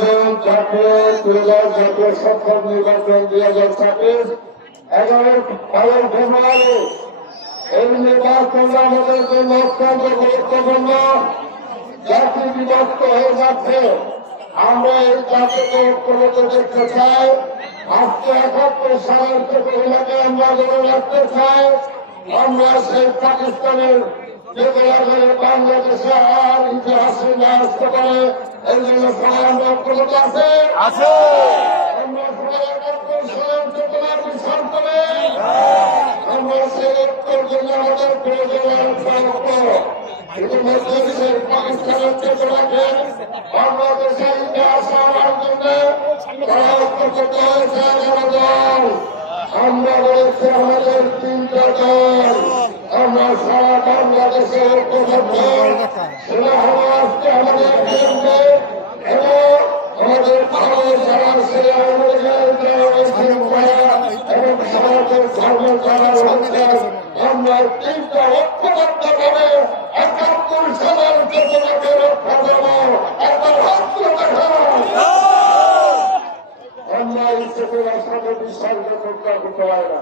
জন জাতীয় দুর্গার জাতীয় সংসদ নির্বাচন দুই হাজার ছাব্বিশ এগারো বারো ফেব্রুয়ারি। এই নির্বাচন আমাদের জন্য অত্যন্ত গুরুত্বপূর্ণ। জাতি বিভক্ত হয়ে যাচ্ছে। আমরা এই জাতিকে ঐক্যবদ্ধ দেখতে চাই। আজকে একাত্তর সালের চেতনাকে আমরা ধরে রাখতে চাই। আমরা সেই পাকিস্তানের বাংলাদেশে আর ইতিহাসে না আসতে পারে এই জন্য সবাই আমরা ঐক্যবদ্ধ আছে। আছে। আমরা সবাই একাত্তর সালের চেতনার বিচার করে আমরা সেই ঐক্যের জন্য আমাদের প্রয়োজন আছে ঐক্য ইতিমধ্যে সেই পাকিস্তানের চেতনাকে বাংলাদেশে ইতিহাস আনার জন্য তারা ঐক্য হয়েছে আমরা রয়েছে আমাদের তিনটা দল। আমরা সারা বাংলাদেশে ঐক্যবদ্ধ সেটা হলো আজকে আমাদের কেন্দ্রে এবং আমাদের ভারত যারা যারা রয়েছে এবং ধর্ম যারা আমরা তিনটা ঐক্যবদ্ধ ভাবে একাত্তর সালের চেতনাকে রক্ষা করব। একবার হাত আমরা এই চেতনার সাথে বিশ্বাসযোগ্যতা করতে পারি না।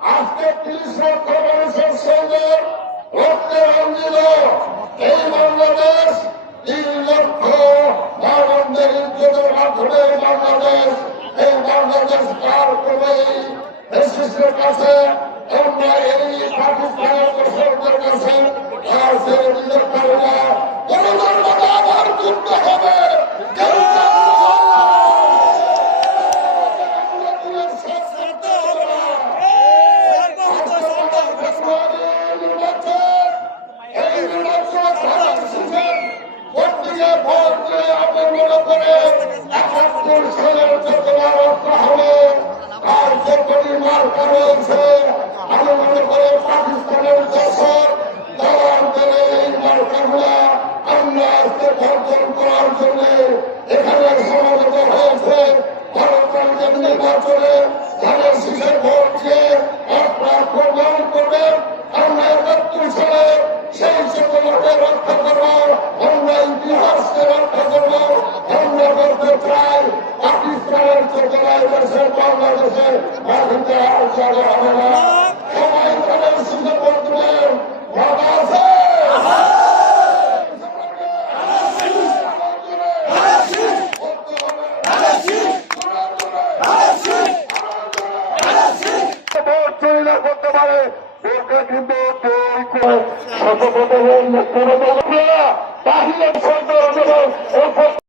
আজকে তিরিশ লক্ষ মানুষের সঙ্গে রক্তে রঞ্জিত এই বাংলাদেশ তিন লক্ষ মানবদের ইজ্জতের মাধ্যমে বাংলাদেশ, এই বাংলাদেশ পার করে দেশের কাছে? আমরা এই পাকিস্তানের কাছে আর আমি মনে করি পাকিস্তানের দেশের দালালদের এই মার্কাগুলা আমরা আজকে বর্জন করার জন্য এখানে সমাবেত হয়েছে ভারতের নির্বাচনে ধানের শীষের ভোটকে আপনারা সেই চেতনাকে রক্ষা করব। এই ইতিহাসকে রক্ষা করব অন্য করতে চাই পাকিস্তানের চেতনায় দেশে বাংলাদেশে বাধতে আর চালু হবে না সবাই তাদের সুযোগ বর্তমানে বাধা আছে? করতে পারে কিন্তু সর্বপ্রথম কোনো তাহলে সরকার